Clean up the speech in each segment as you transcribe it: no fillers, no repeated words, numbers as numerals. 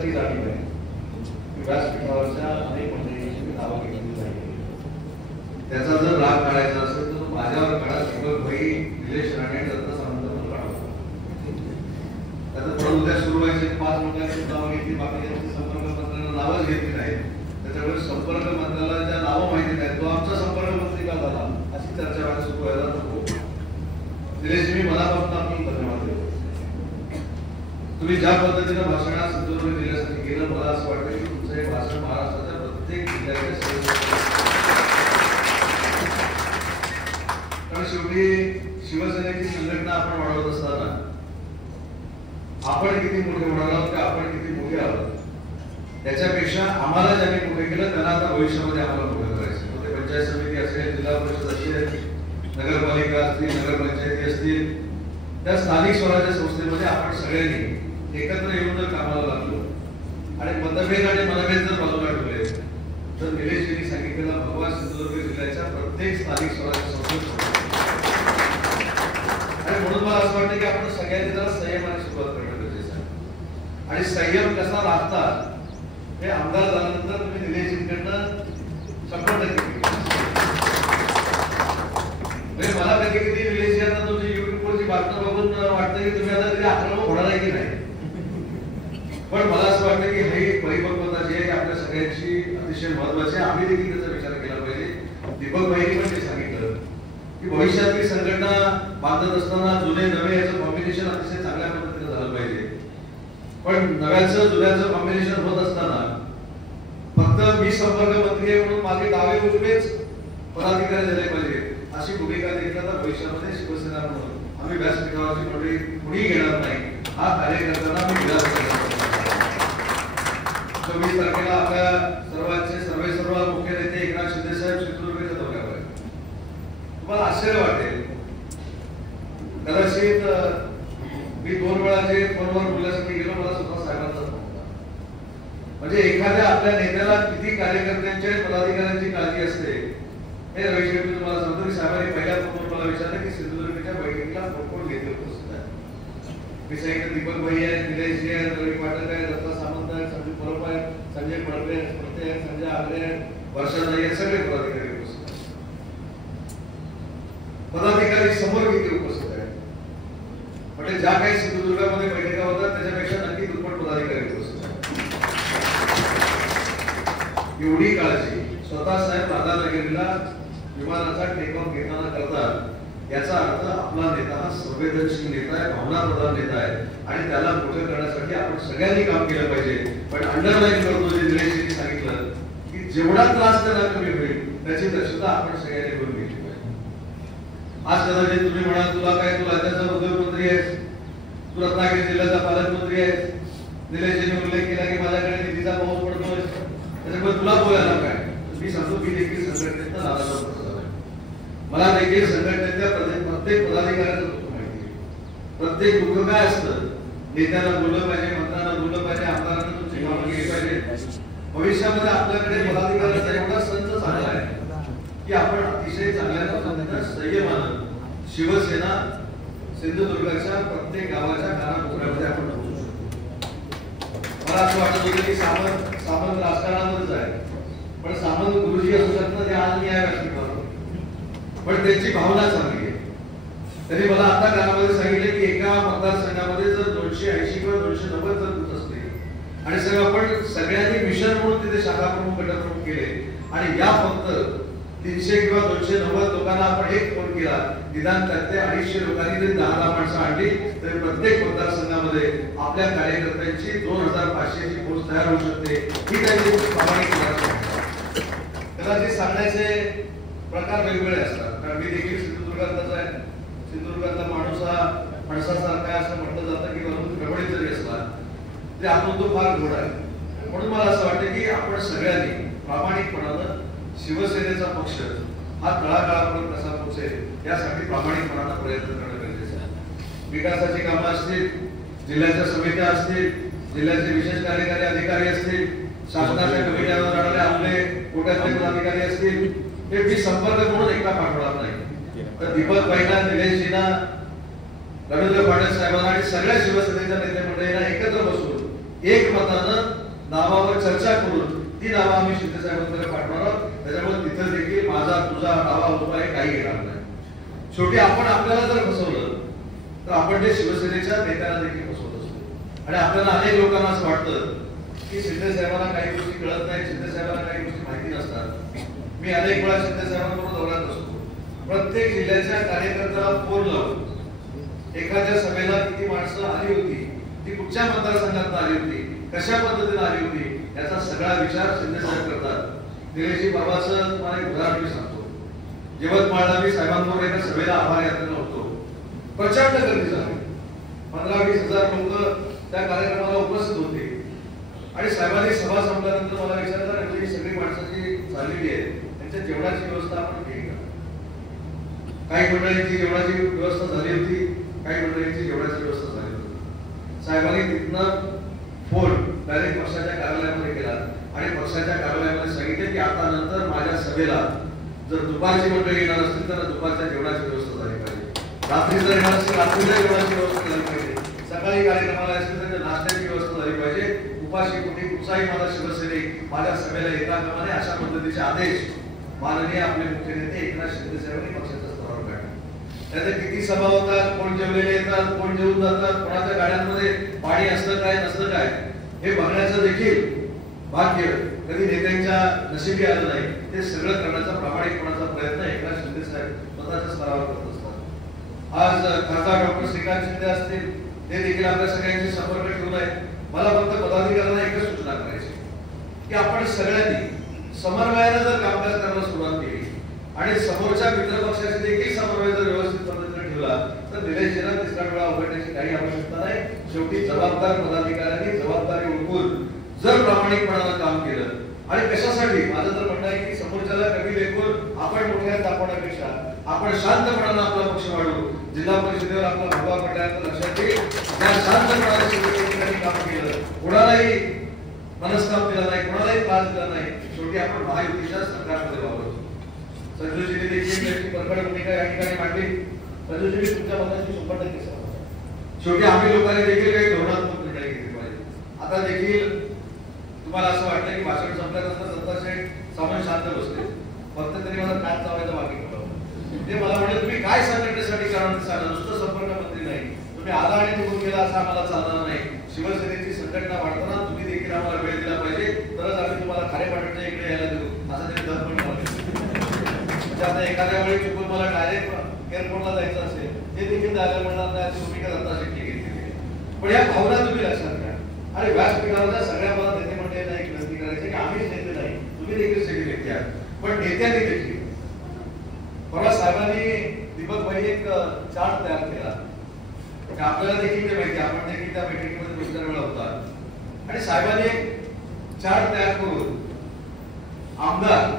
संपर्काची जाणीव आहे. व्यासपीठावरच्या अनेक मंडळींची मी नावं घेतली आहे. त्याचा जर राग काढायचा असेल तर माझ्यावर काढा. दीपक भाई, निलेश राणे, दत्त सामंतवर काढा. त्याचं पुढे उद्या सुरू व्हायचे 5 लोकांची नावं घेतली, बाकीच्यांची संपर्क मंत्र्यांना नावच घेतली नाही. त्याच्यामुळे संपर्क मंत्र्याला ज्या नावं माहिती नाही तो आमचा संपर्क मंत्री का झाला अशी चर्चा व्हायला सुरू व्हायला नको. निलेश, मी मनापासून आपल्याला धन्यवाद देतो. तुम्ही ज्या पद्धतीने भाषणात सिंधुदुर्ग जिल्ह्यासाठी केलं, मला असं वाटतं की तुमचं हे भाषण महाराष्ट्राच्या प्रत्येक जिल्ह्याच्या कारण शेवटी शिवसेनेची संघटना आपण वाढवत असताना आपण किती मोठे होणार आहोत की आपण किती मोठे आहोत त्याच्यापेक्षा आम्हाला ज्यांनी मोठे केलं त्यांना आता भविष्यामध्ये आम्हाला मोठं करायचं. मग ते पंचायत समिती असेल, जिल्हा परिषद असेल, नगरपालिका असतील, नगरपंचायती असतील, त्या स्थानिक स्वराज्य संस्थेमध्ये आपण सगळ्यांनी एकत्र येऊन जर कामाला लागलो आणि मतभेद आणि मनभेद जर बाजूला ठेवले तर निलेशजींनी सांगितलेला भगवा सिंधुदुर्ग जिल्ह्याच्या प्रत्येक स्थानिक स्वराज्य संस्थेत आणि म्हणून मला असं वाटतं की आपण सगळ्यांनी जरा संयमाने सुरुवात करणं गरजेचं आहे. आणि संयम कसा राखतात हे आमदार झाल्यानंतर तुम्ही निलेशजींकडनं 100% मला कधी निलेशजी आता तुमची युट्यूबवरची बातमी बघून वाटतं की तुम्ही आता तरी आक्रमक होणार आहे की नाही. पण मला असं वाटतं की ही परिपक्वता जी आहे आपल्या सगळ्यांची अतिशय महत्वाची आहे. आम्ही देखील त्याचा विचार केला पाहिजे. दीपक भाईंनी पण ते सांगितलं की भविष्यातली संघटना बांधत असताना जुने नवे याचं कॉम्बिनेशन अतिशय चांगल्या पद्धतीने झालं पाहिजे. पण नव्याचं जुन्याचं कॉम्बिनेशन होत असताना फक्त मी संपर्क मंत्री आहे म्हणून माझे डावे उजवेच पदाधिकारी झाले पाहिजे अशी भूमिका देखील आता भविष्यामध्ये शिवसेना म्हणून आम्ही व्यासपीठावरची मंडळी कुणी घेणार नाही. हा कार्यकर्त्यांना मी विलास करतो. 26 तारखेला आपल्या सर्वांचे सर्व मुख्य नेते एकनाथ शिंदे साहेब सिंधुदुर्गच्या दौऱ्यावर आहेत. तुम्हाला आश्चर्य वाटेल, कदाचित मी 2 वेळा जे फोनवर बोलण्यासाठी गेलो मला स्वतः साहेबांचा फोन होता. म्हणजे एखाद्या आपल्या नेत्याला किती कार्यकर्त्यांच्या पदाधिकाऱ्यांची काळजी असते हे रविशेठ मी तुम्हाला सांगतो की साहेबांनी पहिल्या फोनवर मला विचारलं की सिंधुदुर्गच्या बैठकीला कोण घेतलं उपस्थित आहे. मी सांगितलं दीपक भाई आहे, निलेशजी आहे, रवी पाठक आहे, दत्ता सामंत आहे, संजय परब आहे, संजय पडपे आहे, संजय आगरे आहे, वर्षाताई आहे, सगळे पदाधिकारी उपस्थित आहेत. पदाधिकारी समोर किती उपस्थित आहेत म्हणजे ज्या काही सिंधुदुर्गामध्ये बैठका होतात त्याच्यापेक्षा नक्की दुप्पट पदाधिकारी उपस्थित आहेत. एवढी काळजी स्वतः साहेब राधानगरीला विमानाचा टेक ऑफ घेताना करतात याचा अर्थ आपला नेता हा संवेदनशील नेता आहे, भावनाप्रधान नेता आहे आणि त्याला मोठं करण्यासाठी आपण सगळ्यांनी काम केलं पाहिजे. पण अंडरलाईन करतो जे निलेशजींनी सांगितलं की जेवढा त्रास त्यांना कमी होईल त्याची दक्षता आपण सगळ्यांनी करून घेतली पाहिजे. आज कदाचित तुम्ही म्हणाल तुला काय, तू राज्याचा उद्योगमंत्री आहेस, तू रत्नागिरी जिल्ह्याचा पालकमंत्री आहेस, निलेशजींनी उल्लेख केला की माझ्याकडे निधीचा पाऊस पडतोय त्याच्यामुळे तुला बोलायला काय. मी सांगतो मी देखील संघटनेचा नाराज आहे. मला देखील संघटनेतल्या प्रत्येक पदाधिकाऱ्याचं दुःख माहिती आहे. प्रत्येक दुःख काय असतं, नेत्याला बोललं पाहिजे, मंत्र्यांना बोललं पाहिजे, आमदारांना तुमची कामं केली पाहिजे. भविष्यामध्ये आपल्याकडे पदाधिकाऱ्यांचा एवढा संच चांगला आहे की आपण अतिशय चांगल्या संयमानं शिवसेना सिंधुदुर्गाच्या प्रत्येक गावाच्या कानाकोपऱ्यामध्ये आपण पोहोचू शकतो. मला असं वाटत होतं की सामंत राजकारणामध्येच आहे पण सामंत गुरुजी असू शकतात ते आज मी आहे व्यासपीठावर. पण त्यांची भावना चांगली आहे. त्यांनी मला आता कानामध्ये सांगितले की एका मतदारसंघामध्ये जर 280 किंवा 290 जर बूथ असतील आणि आपण सगळ्यांनी मिशन म्हणून तिथे शाखा प्रमुख गट प्रमुख केले आणि या फक्त 300 किंवा 290 लोकांना आपण एक फोन केला, निदान त्यात 250 लोकांनी जरी 10 माणसं आणली तर प्रत्येक मतदारसंघामध्ये आपल्या कार्यकर्त्यांची 2500 ची पोस्ट तयार होऊ शकते. ही त्यांची प्रामाणिक कदाचित सांगण्याचे प्रकार वेगवेगळे असतात. कारण मी देखील सिंधुदुर्गातच आहे. सिंधुदुर्गातला माणूस हा माणसासारखा असं म्हटलं जातं की वरून गडबडीत जरी असला तरी आतून तो फार गोड आहे. म्हणून मला असं वाटतं की आपण सगळ्यांनी प्रामाणिकपणानं शिवसेनेचा पक्ष हा तळागाळापर्यंत कसा पोहोचेल यासाठी प्रामाणिकपणानं प्रयत्न करणं गरजेचं आहे. विकासाची कामं असतील, जिल्ह्याच्या समित्या असतील, जिल्ह्याचे विशेष कार्यकारी अधिकारी असतील, शासनाच्या कमिट्यावर राहणारे आपले कोट्यातले पदाधिकारी असतील, हे मी संपर्क म्हणून एकटा पाठवणार नाही तर दीपक भाईंना, निलेशजींना, रवींद्र पाटील साहेबांना आणि सगळ्या शिवसेनेच्या नेते मंडळींना एकत्र बसून एक मतानं नावावर चर्चा करून ती नावं आम्ही शिंदे साहेबांकडे पाठवणार आहोत. त्याच्यामुळे तिथं देखील माझा तुझा डावा उजवा हे काही येणार नाही. शेवटी आपण आपल्याला जर फसवलं तर आपण ते शिवसेनेच्या नेत्यांना देखील फसवत असतो. आणि आपल्याला अनेक लोकांना असं वाटतं की शिंदे साहेबांना काही गोष्टी कळत नाही, शिंदे साहेबांना काही गोष्टी माहिती नसतात. मी अनेक वेळा शिंदे साहेबांबरोबर दौऱ्यात असतो. प्रत्येक जिल्ह्याच्या कार्यकर्त्याला फोन लावून एखाद्या सभेला किती माणसं आली होती, ती कुठच्या मतदारसंघात आली होती, कशा पद्धतीने आली होती, याचा सगळा विचार शिंदे साहेब करतात. दिलेशी बाबाचं तुम्हाला एक उदाहरण मी सांगतो. यवतमाळला मी साहेबांबरोबर एका सभेला आभार यात्रेला होतो. प्रचंड गर्दी झाली. 15-20 हजार लोक त्या कार्यक्रमाला उपस्थित होते. आणि साहेबांनी सभा संपल्यानंतर मला विचारलं, ही सगळी माणसं जी झालेली आहे त्यांच्या जेवणाची व्यवस्था आपण केली का? काही मंडळींची जेवणाची व्यवस्था झाली होती, काही मंडळींची जेवणाची व्यवस्था झाली होती. साहेबांनी तिथनं फोन डायरेक्ट पक्षाच्या कार्यालयामध्ये केला आणि पक्षाच्या कार्यालयामध्ये सांगितले की आता नंतर माझ्या सभेला जर दुपारची मंडळी येणार असतील तर दुपारच्या जेवणाची व्यवस्था झाली पाहिजे. रात्री जर येणार असेल रात्रीच्या जेवणाची व्यवस्था झाली पाहिजे. सकाळी कार्यक्रमाला असेल तर नाश्त्याची व्यवस्था झाली पाहिजे. उपाशी कुठे कुठचाही माझा शिवसैनिक माझ्या सभेला येता कामा नये अशा पद्धतीचे आदेश माननीय आपले मुख्य नेते एकनाथ शिंदे साहेबांनी पक्षाच्या स्तरावर काढले. त्याचे किती सभा होतात, कोण जेवलेले येतात, कोण जेवून जातात, कोणाच्या गाड्यांमध्ये पाणी असतं काय नसतं काय हे बघण्याचं देखील भाग्य कधी नेत्यांच्या नशिबी आलं नाही. ते सगळं करण्याचा प्रामाणिकपणाचा प्रयत्न एकनाथ शिंदे साहेब स्वतःच्या स्तरावर करत असतात. आज खासदार डॉक्टर श्रीकांत शिंदे असतील, ते देखील आपल्या सगळ्यांशी संपर्क ठेवून आहेत. मला फक्त पदाधिकाऱ्यांना एकच सूचना करायची की आपण सगळ्यांनी समन्वयाने जर कामकाज करायला सुरुवात केली आणि समोरच्या मित्रपक्षाशी देखील समन्वय जर व्यवस्थित पद्धतीने ठेवला तर निलेशजीला तिसरा वेळा उघडण्याची काही आवश्यकता नाही. शेवटी जबाबदार पदाधिकाऱ्यांनी जबाबदारी ओळखून जर प्रामाणिकपणानं काम केलं आणि कशासाठी माझं तर म्हणणं आहे की समोरच्याला कमी लेखून आपण मोठ्या दाखवण्यापेक्षा आपण शांतपणानं आपला पक्ष वाढवू. जिल्हा परिषदेवर आपला भगवा पडल्यानंतर लक्षात येईल त्या शांतपणाने काम केलं, कोणालाही मनस्ताप दिला नाही, कोणालाही त्रास दिला नाही. शेवटी आपण महायुतीच्या सरकारमध्ये वावरतो. संजूजीने देखील त्याची परखड भूमिका या ठिकाणी मांडली. संजूजी तुमच्या मताची 100% सहमत. शेवटी आम्ही लोकांनी देखील काही धोरणात्मक निर्णय घेतले पाहिजे. आता देखील तुम्हाला असं वाटतं की भाषण संपल्यानंतर दत्ताशेठ सामान शांत बसले, फक्त तरी मला काय चावायचं बाकी ठेवलं. ते मला म्हटलं तुम्ही काय संघटनेसाठी कारण सांगा, नुसतं संपर्क मंत्री नाही, तुम्ही आला आणि निघून गेला असं आम्हाला चालणार नाही. शिवसेनेची संघटना वाढताना तुम्ही देखील आम्हाला वेळ दिला पाहिजे, तरच आम्ही तुम्हाला खारेपाटणच्या इकडे यायला देऊ असं त्यांनी दर पण म्हणजे आता एखाद्या वेळी चुकून मला डायरेक्ट एअरपोर्टला जायचं असेल ते देखील जायला म्हणणार नाही अशी भूमिका दत्ताशेट्टी घेतली. पण या भावना तुम्ही लक्षात घ्या. आणि व्यासपीठावरच्या सगळ्या मला नेते मंडळींना एक विनंती करायची की आम्हीच नेते नाही, तुम्ही देखील सगळे नेते आहात, पण नेत्यांनी देखील परवा साहेबांनी दीपक भाई एक चार्ट तयार केला. आपल्याला देखील ते माहिती, आपण देखील त्या बैठकीमध्ये 2-4 वेळा होता. आणि साहेबांनी एक चार्ट तयार करून आमदार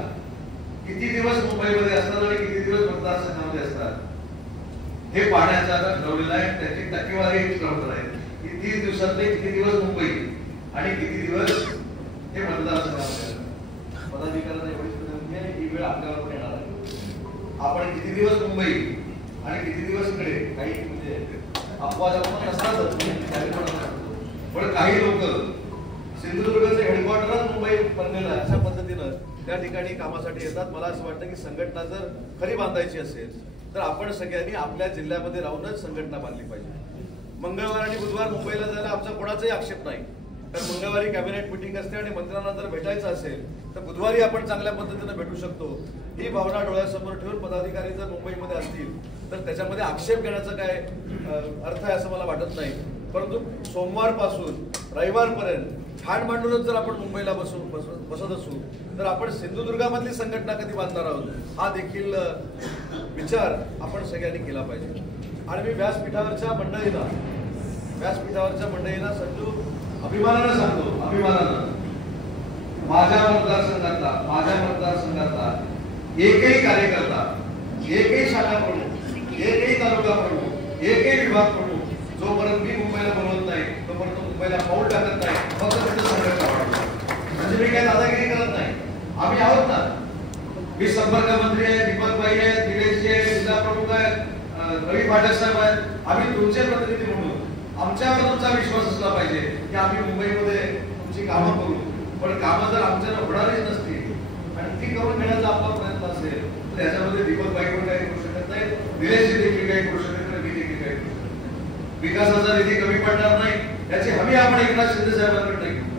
किती दिवस मुंबईमध्ये असतात आणि किती दिवस मतदारसंघामध्ये असतात हे पाहण्याचा आता ठरवलेला आहे. त्याची टक्केवारी ठरवणार आहे की 30 दिवसातले किती दिवस मुंबई आणि किती दिवस हे मतदारसंघामध्ये. पदाधिकाऱ्यांना एवढीच विनंती आहे ही वेळ आपल्यावर पण येणार आहे. आपण किती दिवस मुंबई आणि किती दिवस इकडे काही म्हणजे अपवाद पण काही लोक सिंधुदुर्गचे हेडक्वार्टरच मुंबई बनलेलं आहे अशा पद्धतीनं त्या ठिकाणी कामासाठी येतात. मला असं वाटतं की संघटना जर खरी बांधायची असेल तर आपण सगळ्यांनी आपल्या जिल्ह्यामध्ये राहूनच संघटना बांधली पाहिजे. मंगळवार आणि बुधवार मुंबईला जायला आमचा कोणाचाही आक्षेप नाही, कारण मंगळवारी कॅबिनेट मिटिंग असते आणि मंत्र्यांना जर भेटायचं असेल तर बुधवारी आपण चांगल्या पद्धतीने भेटू शकतो. ही भावना डोळ्यासमोर ठेवून पदाधिकारी जर मुंबईमध्ये असतील तर त्याच्यामध्ये आक्षेप घेण्याचा काय अर्थ आहे असं मला वाटत नाही. परंतु सोमवारपासून रविवारपर्यंत ठाण मांडूनच जर आपण मुंबईला बसत असू तर आपण सिंधुदुर्गामधली संघटना कधी बांधणार आहोत हा देखील विचार आपण सगळ्यांनी केला पाहिजे. आणि मी व्यासपीठावरच्या मंडळींना संजू अभिमानानं सांगतो, अभिमानानं माझ्या मतदारसंघातला एकही कार्यकर्ता, एकही शाखा प्रमुख, एकही तालुका प्रमुख, एकही विभाग प्रमुख जोपर्यंत मी मुंबईला बोलवत नाही तोपर्यंत मुंबईला पाऊल टाकत नाही. फक्त तिथं संघटना वाढवतो. म्हणजे मी काही दादागिरी करत नाही, आम्ही आहोत ना. मी संपर्क मंत्री आहे, दीपक भाई आहे, दिलेशजी आहे, जिल्हा प्रमुख आहेत, रवी पाठक साहेब आहेत. आम्ही तुमचे प्रतिनिधी म्हणून आमच्यावर तुमचा विश्वास असला पाहिजे की आम्ही मुंबईमध्ये तुमची कामं करू, पण कामं जर आमच्याला होणारच नसतील आणि ती करून घेण्याचा आपला प्रयत्न असेल तर याच्यामध्ये दीपक बाईक काही करू शकत नाही, निलेश देखील काही करू शकत नाही, मी देखील काही करू शकत नाही. विकासाचा निधी कमी पडणार नाही याची हमी आपण एकनाथ शिंदे साहेबांकडे घेऊ.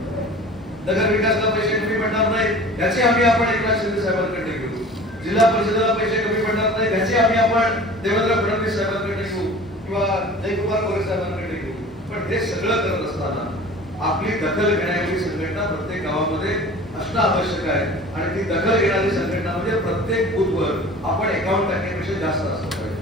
नगर विकासाला पैसे कमी पडणार नाही याची हमी आपण एकनाथ शिंदे साहेबांकडे घेऊ. जिल्हा परिषदेला पैसे कमी पडणार नाही याची हमी आपण देवेंद्र फडणवीस साहेबांकडे घेऊ किंवा जयकुमार गोरे साहेबांकडे घेऊ. पण हे सगळं करत असताना आपली दखल घेण्याची संघटना प्रत्येक गावामध्ये असणं आवश्यक आहे आणि ती दखल घेणारी संघटना म्हणजे प्रत्येक बूथवर आपण 51% जास्त असलं पाहिजे.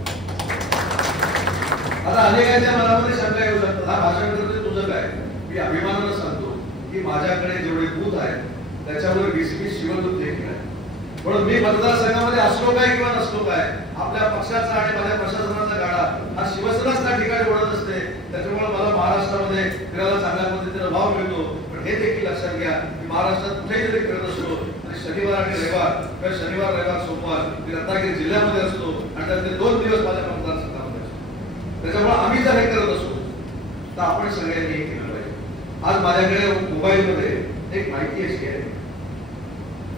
आता अनेकांच्या मनामध्ये शंका येऊ शकतात, हा भाषण करतोय तुझं काय? मी अभिमानानं सांगतो की माझ्याकडे जेवढे बूथ आहेत त्याच्यावर 20-20 शिवदूत देखील आहे. म्हणून मी मतदारसंघामध्ये असलो काय किंवा नसलो काय, आपल्या पक्षाचा आणि माझ्या प्रशासनाचा गाडा हा शिवसेनाच त्या ठिकाणी ओढत असते. त्याच्यामुळे मला महाराष्ट्रामध्ये फिरायला चांगल्या पद्धतीने भाव मिळतो. पण हे देखील लक्षात घ्या की महाराष्ट्रात कुठेही जरी फिरत असतो तरी शनिवार आणि रविवार किंवा शनिवार रविवार सोमवार मी रत्नागिरी जिल्ह्यामध्ये असतो आणि त्यातले 2 दिवस माझ्या मतदारसंघामध्ये असतो. त्याच्यामुळे आम्ही जर हे करत असो तर आपण सगळ्यांनी हे केलं पाहिजे. आज माझ्याकडे मोबाईलमध्ये एक माहिती अशी आहे,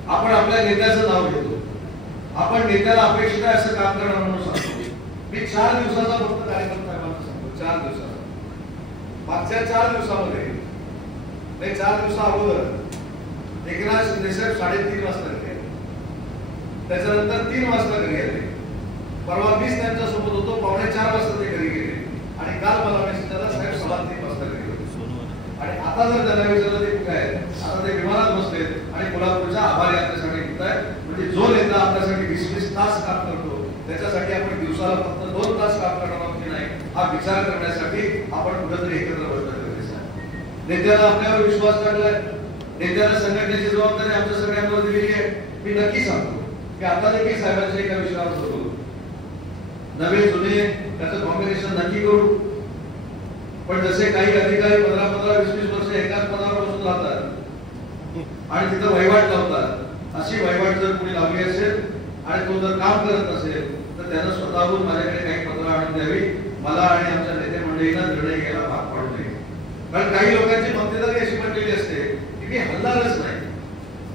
आपण आपल्या नेत्याचं नाव घेतो, आपण नेत्याला अपेक्षित आहे असं काम करणार म्हणून सांगतो. मी 4 दिवसाचा फक्त कार्यक्रम साहेबांचा सांगतो, 4 दिवसाचा. मागच्या 4 दिवसामध्ये 4 दिवसा अगोदर एकनाथ शिंदे साहेब 3:30 वाजता घरी आले. त्याच्यानंतर 3 वाजता घरी आले. परवा 20 त्यांच्या सोबत होतो, 3:45 वाजता ते घरी गेले आणि काल मला मेसेज आला साहेब 3:30 वाजता घरी गेले. आणि आता जर त्यांना विचारलं ते कुठे आहे, आता ते विमानात बसले आणि कोल्हापूरच्या आभार यात्रेसाठी निघत आहेत. म्हणजे जो नेता आपल्यासाठी 20-20 तास काम करतो त्याच्यासाठी आपण दिवसाला फक्त 2 तास काम करणार आहोत की नाही हा विचार करण्यासाठी आपण कुठेतरी एकत्र बसणं गरजेचं आहे. नेत्याला आपल्यावर विश्वास टाकलाय, नेत्याला संघटनेची जबाबदारी आमच्या सगळ्यांवर दिलेली आहे. मी नक्की सांगतो की आता देखील साहेबांच्या एका विषयावर बोलू, नवे जुने त्याचं कॉम्बिनेशन नक्की करू. पण जसे काही अधिकारी 15-20 वर्ष एकाच पदावर बसून राहतात आणि तिथं वहिवाट लावतात, अशी वहिवाट जर कोणी लावली असेल आणि तो जर काम करत असेल तर त्यानं स्वतःहून माझ्याकडे काही पत्र आणून द्यावी. मला आणि आमच्या नेते मंडळींना निर्णय घ्यायला भाग पाडू नये. कारण काही लोकांची मक्तेदारी अशी बनलेली असते की मी हलणारच नाही,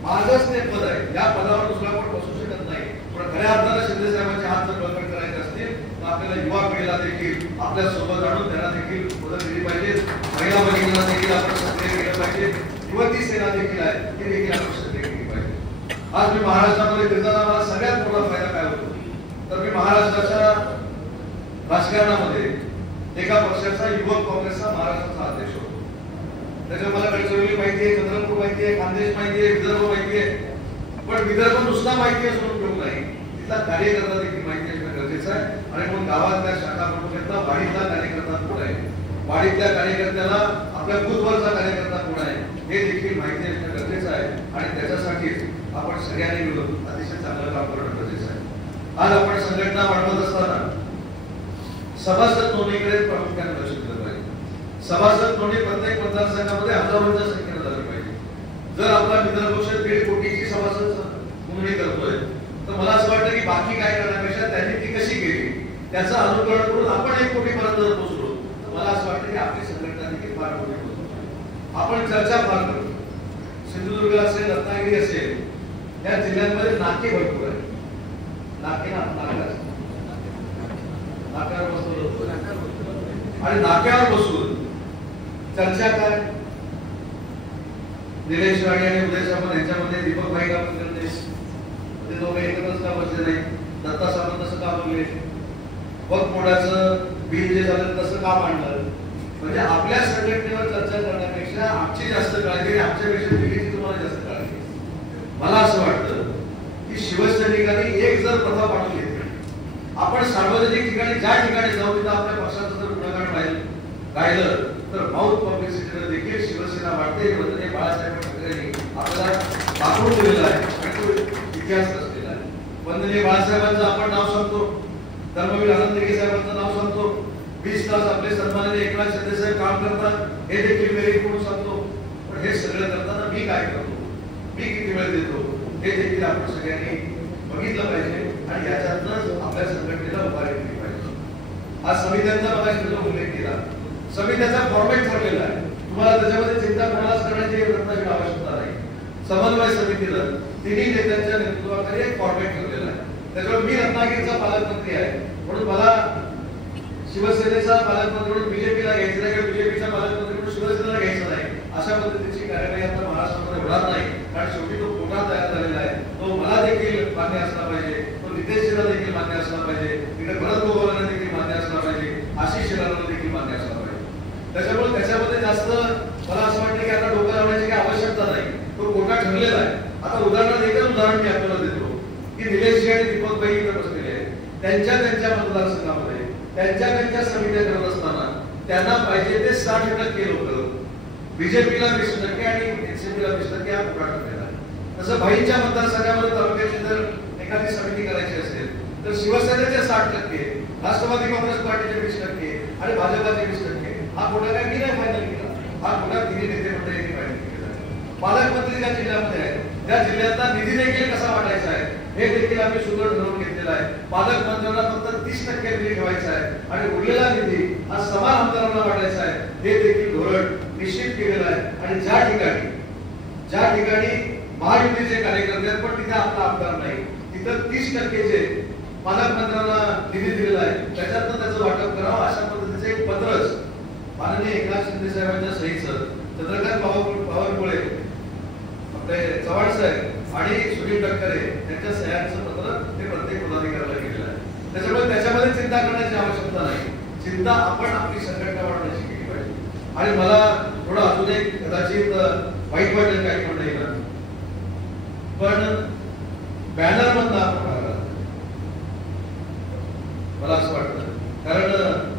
माझंच ते पद आहे, या पदावर दुसरा कोण बसू शकत नाही. पण खऱ्या अर्थानं शिंदे साहेबांचे हात जर बळकट करायचे असतील तर आपल्याला युवा पिढीला देखील आपल्या सोबत आणून त्यांना देखील मदत दिली पाहिजे. महिला भगिनींना देखील आपण सक्रिय केलं पाहिजे. युवती सेना देखील आहे ती देखील आपण सक्रिय केली पाहिजे. आज मी महाराष्ट्रामध्ये फिरताना मला सगळ्यात मोठा फायदा काय होतो तर मी महाराष्ट्राच्या राजकारणामध्ये एका पक्षाचा युवक काँग्रेसचा महाराष्ट्राचा अध्यक्ष होतो. त्याच्यात मला गडचिरोली माहिती आहे, चंद्रपूर माहिती आहे, खानदेश माहिती आहे, विदर्भ माहिती आहे. पण विदर्भ नुसता माहिती असून उपयोग नाही, तिथला कार्यकर्ता देखील माहिती असणं गरजेचं आहे. आणि म्हणून गावातल्या शाखा प्रमुखांना वाडीतला कार्यकर्ता कोण आहे, वाडीतल्या कार्यकर्त्याला आपल्या बूथवरचा कार्यकर्ता कोण आहे हे देखील माहिती असणं गरजेचं आहे. आणि त्याच्यासाठीच आपण सगळ्यांनी मिळून अतिशय चांगलं काम करणं गरजेचं आहे. आज आपण संघटना वाढवत असताना सभासद नोंदणीकडे प्रामुख्याने लक्ष दिलं पाहिजे. सभासद नोंदणी प्रत्येक मतदारसंघामध्ये हजारोंच्या संख्येने झाली पाहिजे. जर आपला मित्रपक्ष 1.5 कोटीची सभासद नोंदणी करतोय तर मला असं वाटतं की बाकी काय करण्यापेक्षा त्यांनी ती कशी केली त्याचं अनुकरण करून आपण 1 कोटीपर्यंत जर पोहोचलो तर मला असं वाटतं की आपली संघटना देखील फार मोठी होईल. आपण चर्चा फार करू, सिंधुदुर्ग असेल, रत्नागिरी असेल, या जिल्ह्यांमध्ये नाके भरपूर आहे. नाके नाक्यावर बसवलं आणि नाक्यावर बसून चर्चा काय, निलेश राणे आणि उदय सामंत यांच्यामध्ये दीपक भाई का करते ते दोघे एकत्रच का बसले नाही, दत्ता सामंत तसं का बोलले, वक्फ बोर्डाचं बिल जे झालं तसं का मांडलं. म्हणजे आपल्या संघटनेवर चर्चा करण्यापेक्षा आमची जास्त काळजी, आमच्यापेक्षा दिल्लीची तुम्हाला जास्त काळजी. मला असं वाटतं की शिवसैनिकांनी एक जर प्रथा पाडून घेतली, आपण सार्वजनिक ठिकाणी ज्या ठिकाणी जाऊ तिथं आपल्या पक्षाचं जर गुणगान गायलं तर माउथ पब्लिसिटीने देखील शिवसेना वाढते. वंदनीय बाळासाहेब ठाकरेंनी आपल्याला दाखवून दिलेला आहे आणि तो इतिहास रचलेला आहे. वंदनीय बाळासाहेबांचं आपण नाव सांगतो, धर्मवीर आनंद दिघे साहेबांचं नाव सांगतो, 20 तास आपले सन्माननीय एकनाथ शिंदे साहेब काम करतात हे देखील मेरिट म्हणून सांगतो. पण हे सगळं करताना मी काय करतो, मी किती वेळ देतो हे देखील आपण सगळ्यांनी बघितलं पाहिजे आणि याच्यातच आपल्या संघटनेला उभारी दिली पाहिजे. आज समित्यांचा मगाशी जो उल्लेख केला, समित्याचा फॉर्मॅट ठरलेला आहे. तुम्हाला त्याच्यामध्ये चिंता कोणालाच करण्याची आवश्यकता नाही. समन्वय समितीनं तिन्ही नेत्यांच्या नेतृत्वाखाली एक फॉर्मॅट ठेवलेला आहे. त्याच्यामुळे मी रत्नागिरीचा पालकमंत्री आहे म्हणून मला शिवसेनेचा पालकमंत्री म्हणून बीजेपीला घ्यायचं नाही किंवा बीजेपीचा पालकमंत्री म्हणून शिवसेनेला घ्यायचं नाही, अशा पद्धतीची कार्यवाही आता महाराष्ट्रामध्ये होणार नाही. कारण शेवटी तो कोटा तयार झालेला आहे, तो मला देखील मान्य असला पाहिजे, तो नितेशला देखील मान्य असला पाहिजे, तिकडे भरत गोगावलेला देखील मान्य असला पाहिजे, आशिष शेलारला देखील मान्य असला पाहिजे. त्याच्यामुळे त्याच्यामध्ये जास्त मला असं वाटतं की आता डोकं लावण्याची काही आवश्यकता नाही, तो कोटा ठरलेला आहे. आता उदाहरण मी आपल्याला देतो की निलेशजी आणि दीपकभाई इथे बसलेले आहेत, त्यांच्या मतदारसंघामध्ये त्यांच्या समित्या करत असताना त्यांना पाहिजे ते 60% लोक बीजेपीला 20% आणि एनसीपीला 20% हा कोटा ठरलेला आहे. तसं भाईंच्या मतदारसंघामध्ये तालुक्याची जर एखादी समिती करायची असेल तर शिवसेनेचे 60%, राष्ट्रवादी काँग्रेस पार्टीचे 20% आणि भाजपाचे 20%. हा कोटा काय मी नाही फायनल केला, हा कोटा तिन्ही नेते मंडळींनी फायनल केलेला आहे. पालकमंत्री ज्या जिल्ह्यामध्ये आहेत त्या जिल्ह्यातला निधी देखील कसा वाटायचा आहे हे देखील आम्ही सुद्धा ठरवून घेतलेला आहे. पालकमंत्र्यांना फक्त 30% निधी ठेवायचा आहे आणि उरलेला निधी हा समान आमदारांना वाटायचा आहे, हे देखील धोरण निश्चित केलेलं आहे. आणि ज्या ठिकाणी महायुतीचे कार्यकर्ते आहेत पण तिथे आपला आमदार नाही, तिथं 30% जे पालकमंत्र्यांना निधी दिलेला आहे त्याच्यातनं त्याचं वाटप करावं, अशा पद्धतीचे एक पत्रच माननीय एकनाथ शिंदे साहेबांच्या सहीचं चंद्रकांत बावनकुळे, आपले चव्हाण साहेब आणि सुनील तटकरे यांच्या सह्यांचं पत्र ते प्रत्येक पदाधिकाऱ्याला गेलेलं आहे. त्याच्यामध्ये चिंता करण्याची आवश्यकता नाही, चिंता आपण आपली संघटना वाढवण्याची केली पाहिजे. आणि मला थोडं अजून एक कदाचित वाईट वाटेल काही म्हणता येईल, पण बॅनर मधनं आपण मला असं वाटतं, कारण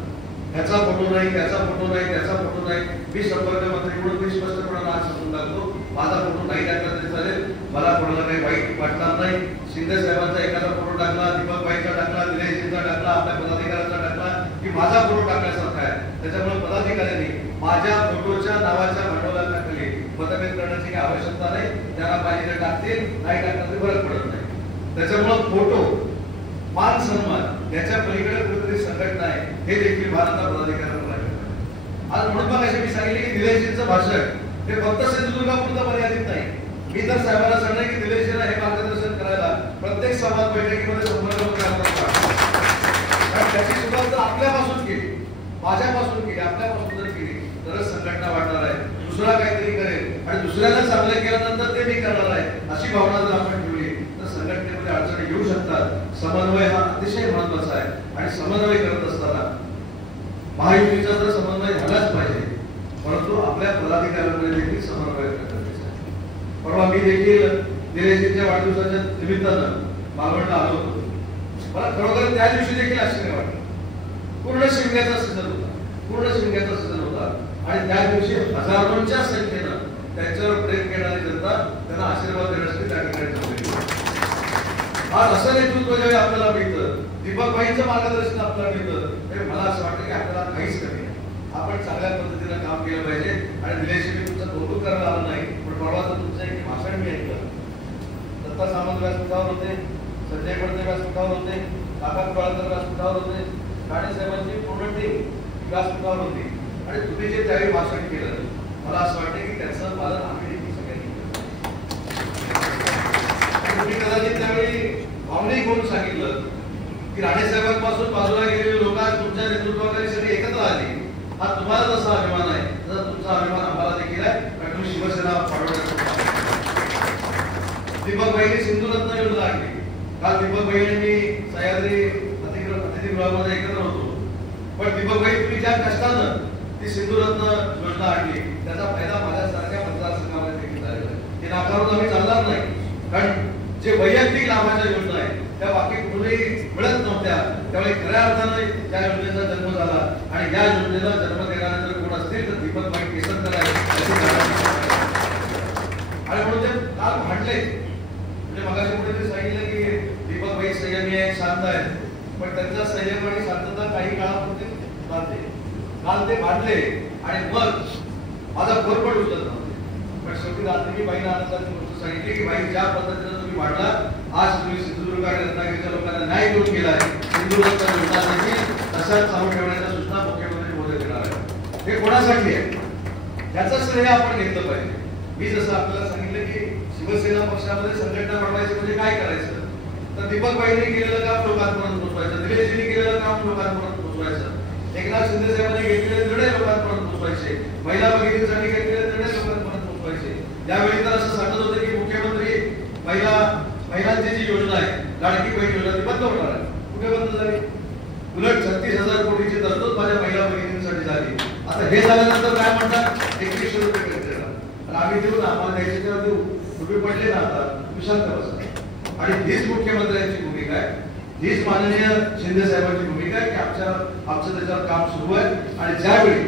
ह्याचा फोटो नाही, त्याचा फोटो नाही, त्याचा फोटो नाही. मी संपर्क मंत्री म्हणून मी स्पष्टपणे आज सांगून टाकतो, माझा फोटो नाही टाकला तरी चालेल, मला कोणाला काही वाईट वाटणार नाही. शिंदे साहेबांचा एखादा फोटो टाकला, दीपकभाईचा टाकला, निलेशजींचा टाकला, आपल्या पदाधिकाऱ्यांचा टाकला की माझा फोटो टाकण्यासारखा आहे. त्याच्यामुळे पदाधिकाऱ्यांनी माझ्या फोटोच्या नावाच्या भांडवलाखाली मतभेद करण्याची काही आवश्यकता नाही. त्यांना पाहिजे ते टाकतील, नाही टाकणार तरी फरक पडत नाही. त्याच्यामुळे फोटो, मान सन्मान याच्या पलीकडे कुठेतरी संघटना आहे हे देखील भारताला पदाधिकाऱ्यांना लागलं. आज म्हणून मग असे मी सांगितले की निलेशजींचं भाषण हे फक्त सिंधुदुर्गापुरतं मर्यादित नाही. मी तर साहेबांना सांगणार की निलेशजींना हे मार्गदर्शन करायला प्रत्येक संवाद बैठकीमध्ये संपर्क त्याची सुरुवात तर आपल्यापासून केली, माझ्यापासून केली, आपल्यापासून जर केली तरच संघटना वाढणार आहे. दुसरा काहीतरी करेल आणि दुसऱ्याला चांगलं केल्यानंतर ते मी करणार आहे अशी भावना जर आपण ठेवली तर संघटनेमध्ये अडचणी येऊ शकतात. समन्वय हा अतिशय महत्वाचा आहे आणि समन्वय करत असताना महायुतीचा तर समन्वय झालाच पाहिजे, परंतु आपल्या पदाधिकाऱ्यांमध्ये देखील समन्वय गरजेचं आहे. परवा मी देखील निलेशजींच्या वाढदिवसाच्या निमित्तानं मालवणला आलो होतो. मला खरोखर त्या दिवशी देखील आश्चर्य वाटलं. पूर्ण शिमग्याचा सीझन होता आणि त्या दिवशी हजारोंच्या संख्येनं त्यांच्यावर प्रेम करणारी जनता त्यांना आशीर्वाद देण्यासाठी त्या ठिकाणी जमली. आज असं नेतृत्व ज्यावेळी आपल्याला मिळतं, दीपकभाईंचं मार्गदर्शन आपल्याला मिळतं, तर मला असं वाटतं की आपल्याला काहीच कमी आहे. आपण चांगल्या पद्धतीनं काम केलं पाहिजे. आणि निलेशजी मी तुमचं कौतुक करायला आलं नाही, पण परवाचं तुमचं एक भाषण मी ऐकलं. दत्ता सामंत व्यासपीठावर होते, संजय पडते व्यासपीठावर होते, काका कोळकर व्यासपीठावर होते, ठाणे साहेबांची पूर्ण टीम व्यासपीठावर होती आणि तुम्ही जे त्यावेळी भाषण केलं मला असं वाटतं की त्याचं पालन आम्ही सगळ्यांनी केलं. तुम्ही कदाचित त्यावेळी भावनिक होऊन सांगितलं की राणे साहेबांपासून बाजूला गेलेली लोक आज तुमच्या नेतृत्वाखाली सगळी एकत्र आली. हा तुम्हाला जसा अभिमान आहे तसा तुमचा अभिमान आम्हाला देखील आहे, कारण तुम्ही शिवसेना वाढवण्याचा. दीपकभाईंनी सिंधुरत्न योजना आणली. काल दीपकभाईंनी मी सह्याद्री अतिथीगृहामध्ये एकत्र होतो, पण दीपकभाई तुम्ही ज्या कष्टानं ती सिंधुरत्न योजना आणली त्याचा फायदा माझ्यासारख्या मतदारसंघामध्ये देखील झालेला आहे. ते नाकारून आम्ही चालणार नाही, कारण जे वैयक्तिक लाभाच्या योजना आहेत त्या बाकी कुठेही मिळत नव्हत्या. त्यावेळी खऱ्या अर्थानं या योजनेचा जन्म झाला आणि या योजनेला जन्म देण्यानंतर कोण असतील तर दीपकभाई केसरकर आहेत. आणि म्हणून ते काल भांडले, म्हणजे मगाशी कुठेतरी सांगितलं की दीपकभाई संयमी आहेत, शांत आहेत, पण त्यांचा संयम आणि शांतता काही काळापुरती राहते. काल ते भांडले आणि मग माझा कोरपड उचलत नव्हते, पण शेवटी रात्री मी बाईंना आनंदाची गोष्ट सांगितली की बाई ज्या पद्धतीनं तुम्ही भांडला, आज तुम्ही सिंधुदुर्ग आणि रत्नागिरीच्या लोकांना न्याय देऊन गेलाय. सिंधुदुर्गच्या योजना देखील तशाच चालू ठेवण्याच्या सूचना मुख्यमंत्री मोदी देणार आहेत. हे कोणासाठी आहे याचं श्रेय आपण घेतलं पाहिजे. मी जसं आपल्याला सांगितलं की शिवसेना पक्षामध्ये संघटना बनवायची म्हणजे काय करायचं, तर दीपक भाईंनी केलेलं काम लोकांपर्यंत पोहोचवायचं, निलेशजींनी केलेलं काम लोकांपर्यंत पोहोचवायचं, एकनाथ शिंदे साहेबांनी घेतलेले निर्णय लोकांपर्यंत पोहोचवायचे, महिला भगिनींसाठी घेतलेले निर्णय लोकांपर्यंत पोहोचवायचे. त्यावेळी तर असं सांगत होते की मुख्यमंत्री महिलांची जी योजना आहे लाडकी बहीण योजना ती बंद होणार आहे. कुठे बंद झाली? उलट 36,000 कोटीची तरतूद माझ्या महिला भगिनींसाठी झाली. आता हे झाल्यानंतर काय म्हणतात 2100 रुपये भेटले आणि आम्ही देऊ ना, आम्हाला द्यायचे तेव्हा देऊ, तुम्ही पडले ना आता विशांत बसा. आणि हीच मुख्यमंत्र्यांची भूमिका आहे, हीच माननीय शिंदे साहेबांची भूमिका आहे की आमचं त्याच्यावर काम सुरू आहे. आणि ज्यावेळी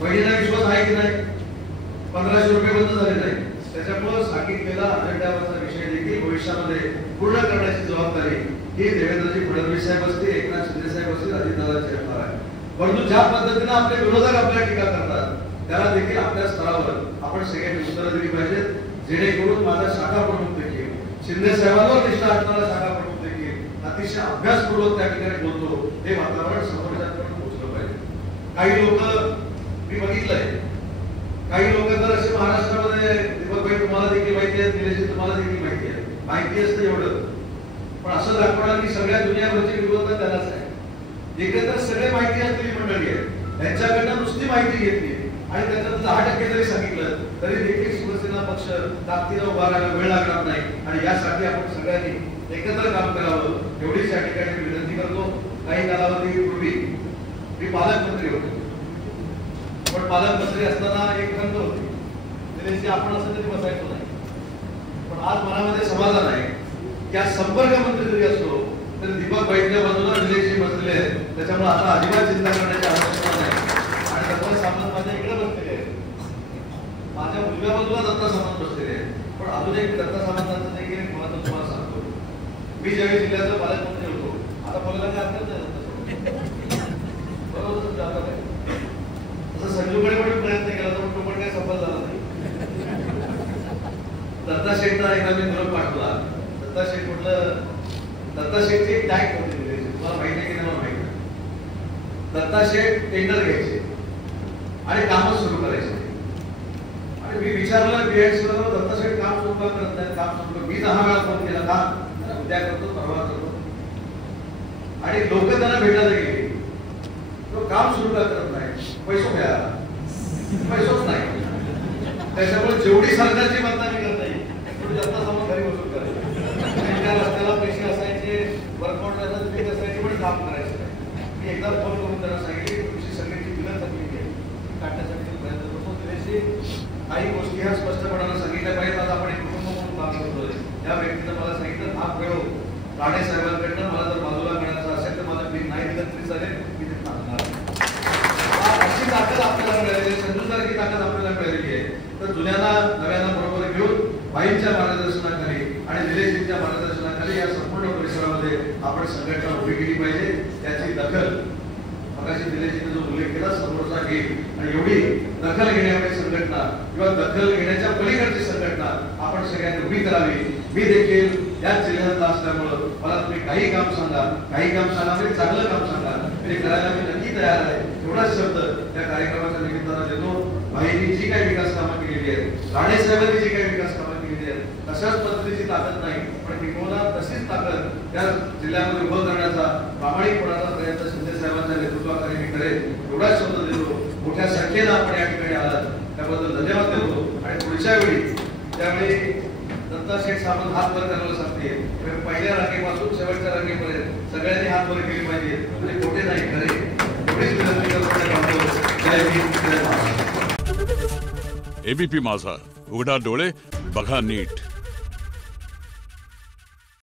बहिणींना विश्वास आहे की नाही, 1500 रुपये बंद झाले नाही, त्याच्यामुळे सांगितलेला अजेंड्यावरचा विषय देखील भविष्यामध्ये पूर्ण करण्याची जबाबदारी ही देवेंद्रजी फडणवीस साहेब असतील, एकनाथ शिंदे साहेब असतील, अजितदादांची असणार आहे. परंतु ज्या पद्धतीने आपले विरोधक आपल्या टीका करतात त्याला देखील आपल्या स्तरावर आपण सगळ्यांनी उत्तरं दिली पाहिजेत, जेणेकरून माझा शाखा प्रमुख देखील शिंदे साहेबांवर निष्ठा असणारा शाखा प्रमुख देखील अतिशय अभ्यासपूर्वक त्या ठिकाणी बोलतो हे वातावरण समोरच्यापर्यंत पोहोचलं पाहिजे. काही लोक मी बघितलंय, काही लोक तर असे महाराष्ट्रामध्ये दीपक भाई तुम्हाला देखील माहिती आहे, निलेशजी तुम्हाला देखील माहिती असतं एवढं, पण असं दाखवणार की सगळ्या दुनियाभरची विरोधक त्यालाच आहे. इकडे तर सगळे माहिती असलेली मंडळी आहे, त्यांच्याकडनं नुसती माहिती घेतली आणि त्याच्यात 10% जरी सांगितलं तरी देखील शिवसेना पक्ष ताकदीनं उभा राहायला वेळ लागणार नाही. आणि यासाठी आपण सगळ्यांनी एकत्र काम करावं एवढीच या ठिकाणी मी विनंती करतो. काही कालावधीपूर्वी मी पालकमंत्री होतो, पण पालकमंत्री असताना एक खंत होती, निलेशजी आपण असं कधी बसायचो नाही. पण आज मनामध्ये समाधान आहे की आज संपर्क मंत्री जरी असलो तर दीपक भाईंच्या बाजूला निलेशजी बसलेले आहेत, त्याच्यामुळे आता अजिबात चिंता करण्याची आवश्यकता नाही. आणि दत्ता सामंत माझ्या इकडे बसलेले आहेत, माझ्या उजव्या बाजूला दत्ता सामंत बसलेले आहेत. पण अजून एक दत्ता सामंतांचं देखील एक महत्त्व तुम्हाला सांगतो. मी ज्यावेळी जिल्ह्याचा पालकमंत्री होतो, आता बोलायला काय अर्थ नाही, बरोबर तुमच्या हातात आहे. तसं संजूकडे पण प्रयत्न केला तर तो पण काही सफल झाला नाही. दत्ता शेठचा एकदा मी निरोप पाठवला. दत्ता शेठ म्हटलं, दत्ता शेठची एक टॅग होती, तुम्हाला माहिती आहे की नाही माहिती आहे, दत्ता शेठ टेंडर घ्यायचे आणि कामं सुरू करायचे. आणि मी विचारलं बीएडसीवर, दत्ता शेठ काम सुरू का करत नाही, काम सुरू. मी 10 वेळा फोन केला, का उद्या करतो, परवा करतो. आणि लोक त्यांना भेटायला गेली, तो काम सुरू का करत नाही, पैसे मिळाला, पैसोच नाही. त्याच्यामुळे जेवढी सरकारची बदनामी करता येईल तेवढी दत्ता सामंत घरी बसून करायची. त्या रस्त्याला पैसे असायचे, वर्कआउट असायचे, पण काम करायचं. मी एकदा फोन करून त्यांना सांगितले तुमची सगळ्यांची बिलं थकलेली आहे, काढण्यासाठी प्रयत्न करतो. काही गोष्टी ह्या स्पष्टपणाने सांगितल्या पाहिजेत. आज आपण एक कुटुंब म्हणून काम करतोय. या व्यक्तीनं मला सांगितलं, हा प्रयोग राणे साहेबांकडनं मला जर बाजूला मिळायचा असेल तर मला बिल नाही दिलं तरी चालेल, मी ते थांबणार. अशी ताकद आपल्याला मिळालेली आहे, संजूसारखी ताकद आपल्याला मिळालेली आहे. तर जुन्यांना नव्यांना बरोबर घेऊन भाईंच्या मार्गदर्शनाखाली आणि निलेशजींच्या मार्गदर्शनाखाली या संपूर्ण परिसरामध्ये आपण संघटना उभी केली पाहिजे. त्याची दखल मगाशी निलेशजीने जो उल्लेख केला समोरचा घेईल आणि एवढी दखल घेण्याची संघटना किंवा दखल घेण्याच्या पलीकडची संघटना आपण सगळ्यांनी उभी करावी. मी देखील याच जिल्ह्यातला असल्यामुळं मला तुम्ही काही काम सांगा, काही काम सांगा म्हणजे चांगलं काम सांगा, ते करायला मी नक्की तयार आहे. एवढाच शब्द त्या कार्यक्रमाच्या निमित्तानं देतो. भाईंनी जी काही विकास कामं केलेली आहेत, राणे साहेबांनी जी काही विकास कामं केलेली आहेत, तशाच पद्धतीची ताकद नाही पण किंवा तशीच ताकद त्या जिल्ह्यामध्ये उभं करण्याचा प्रामाणिकपणाचा प्रयत्न शिंदे साहेबांच्या नेतृत्वाखाली मी करेन. एवढाच शब्द देतो. मोठ्या संख्येनं आपण या ठिकाणी आलात त्याबद्दल धन्यवाद देतो. आणि पुढच्या वेळी त्यावेळी दत्ता शेठ सामंत हात वर करायला सांगते, पहिल्या रांगेपासून शेवटच्या रांगेपर्यंत सगळ्यांनी हात वर केले पाहिजे. म्हणजे खोटे नाही खरे, एवढीच विनंती करतो. जय भीम, जय महाराष्ट्र. एबीपी माझा, उघडा डोळे बघा नीट.